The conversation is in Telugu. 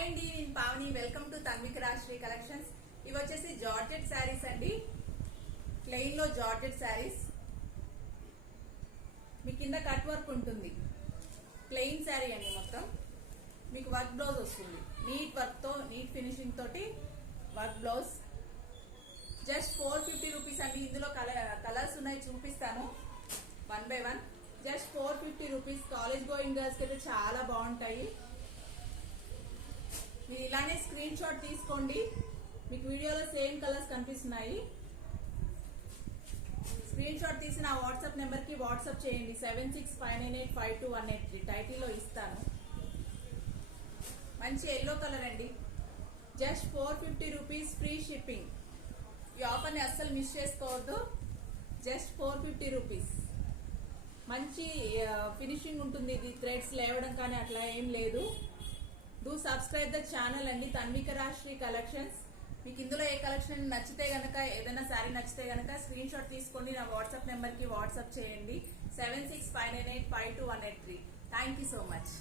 హాయ్ అండి, నేను Pavani. Welcome to Tanvika Rashri collections. ఇవి వచ్చేసి జార్జెట్ శారీస్ అండి. ప్లెయిన్ లో జార్జెట్ శారీస్. మీ కింద కట్ వర్క్ ఉంటుంది. ప్లెయిన్ శారీ అండి. మొత్తం మీకు వర్క్ బ్లౌజ్ వస్తుంది. నీట్ వర్క్ తో, నీట్ ఫినిషింగ్ తోటి వర్క్ బ్లౌజ్. జస్ట్ 450 రూపీస్ అండి. ఇందులో కలర్స్ ఉన్నాయి, చూపిస్తాను one by one. Just 450 rupees. College going girls కి అయితే చాలా బాగుంటాయి. మీరు ఇలానే స్క్రీన్ షాట్ తీసుకోండి. మీకు వీడియోలో సేమ్ కలర్స్ కనిపిస్తున్నాయి. స్క్రీన్ షాట్ తీసి నా వాట్సాప్ నెంబర్ కి వాట్సాప్ చేయండి. 7659852183 టైటిల్లో ఇస్తాను. మంచి ఎల్లో కలర్ అండి. Just 450 rupees, free shipping. ఈ ఆఫర్ ని అస్సలు మిస్ చేసుకోవద్దు. Just 450 rupees. మంచి ఫినిషింగ్ ఉంటుంది. ఇది థ్రెడ్స్ లేవడం కానీ అట్లా ఏం లేదు. డూ సబ్స్క్రైబ్ ద ఛానల్ అండి, తన్విక రాశ్రీ కలెక్షన్స్. మీకు ఇందులో ఏ కలెక్షన్ నచ్చితే గనక, ఏదైనా శారీ నచ్చితే గనక స్క్రీన్ షాట్ తీసుకోండి. నా వాట్సాప్ నెంబర్ కి వాట్సాప్ చేయండి. 7659852183. Thank you so much.